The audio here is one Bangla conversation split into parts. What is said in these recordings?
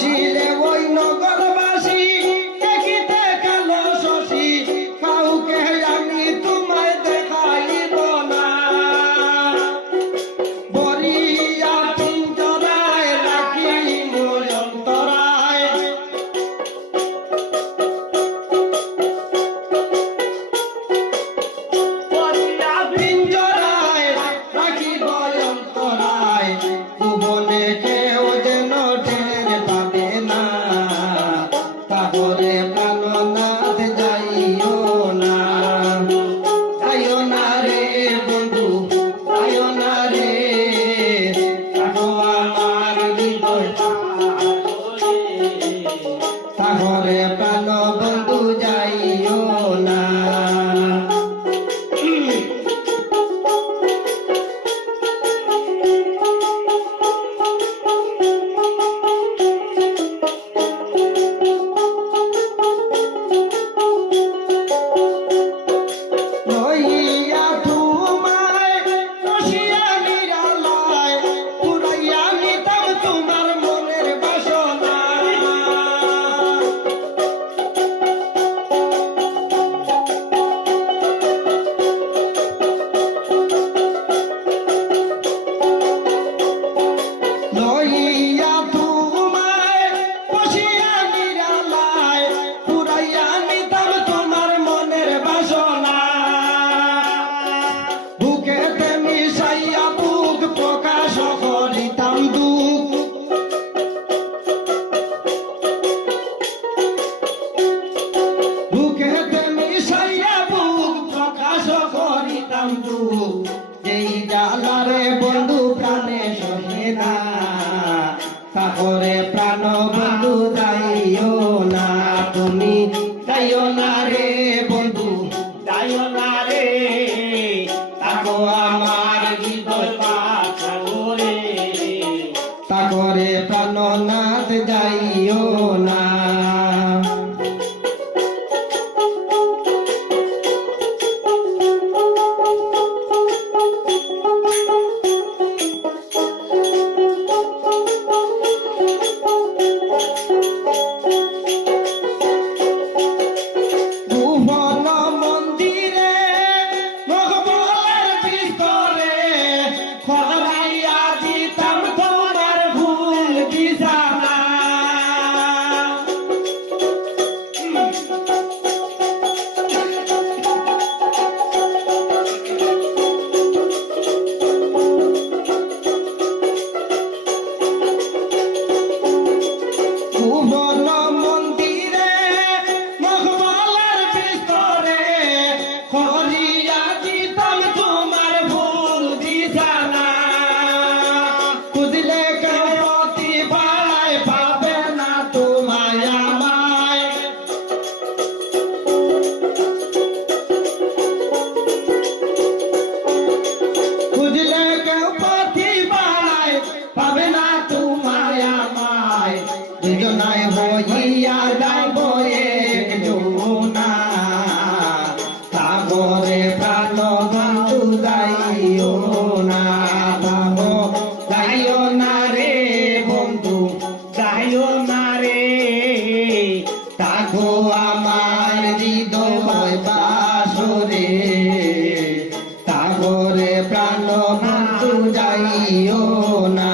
আসিলে ওই নগরবাসী দেখিতে কালো শশী কাউকে আমি তোমায় দেখাইব না বলিয়া পিঞ্জরায় রাখি মোর অন্তরায় বলিয়া পিঞ্জরায় রাখি মোর অন্তরায় ভুবনে কেউ যেন টের পাবে না তাহলে প্রাণনাথ যাইও না যাইও না রে বন্ধু যাইও না রে তাহো আমার হৃদয় তাহলে প্রাণ বন্ধু যাইও না লইয়া তোমায় বসিয়া নিরালায় পুরাইয়া নিতাম তোমার মনের বাসনা লইয়া তোমায় বসিয়া নিরালায় পুরাইয়া নিতাম তোমার মনের বাসনা বুকেতে মিশাইয়া বুক প্রকাশ করিতাম দুঃখ বুকেতে মিশাইয়া বুক প্রকাশ করিতাম দুঃখ যেই জ্বালারে বন্ধু প্রাণে সহে না তাহলে প্রাণ বন্ধু যাইও না তুমি যাইও না রে বন্ধু যাইও না রে তাকো আমার হৃদয় পাখা করে তাকরে প্রাণনাথ যাইও না ভুবন মন্দিরে মহবলের ভিতরে খরাইয়া দিতাম তোমার ভুল বিছানা ভুবন মন্দিরে মহবলের ভিতরে খরিয়া দিতাম তোমার ভুল বিছানা খুঁজলে কেউ প্রতিভায় পাবে না তোমায় আমায় খুঁজলে কেউ প্রতিভায় পাবে না তোমায় আমায় দুজনায় হইয়া যাইব একজনা তাহলে প্রাণ বন্ধু যাইও না তাহো যাইও না রে বন্ধু যাইও না রে তাকো আমার হৃদয় বাসরে তাহলে প্রাণ বন্ধু যাইও না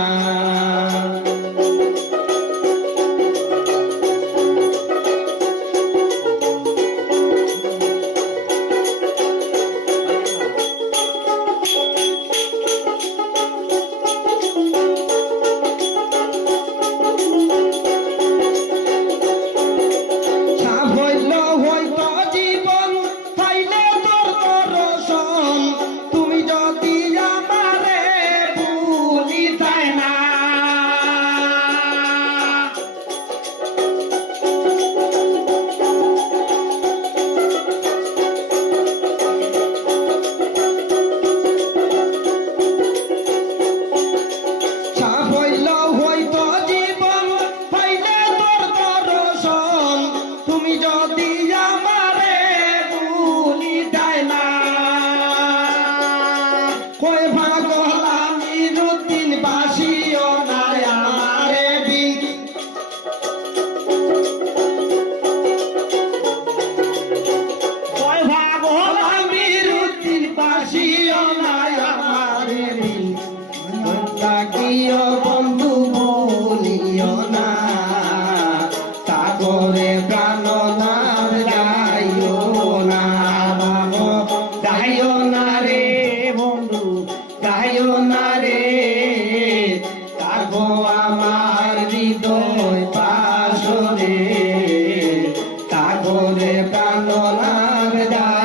তাকিও বন্ধু বলিও না সাগরে প্রাণ নার যাইও না বাবু যাইও না রে বন্ধু যাইও না রে তাগো আমার হৃদয় পাশরে সাগরে প্রাণ নার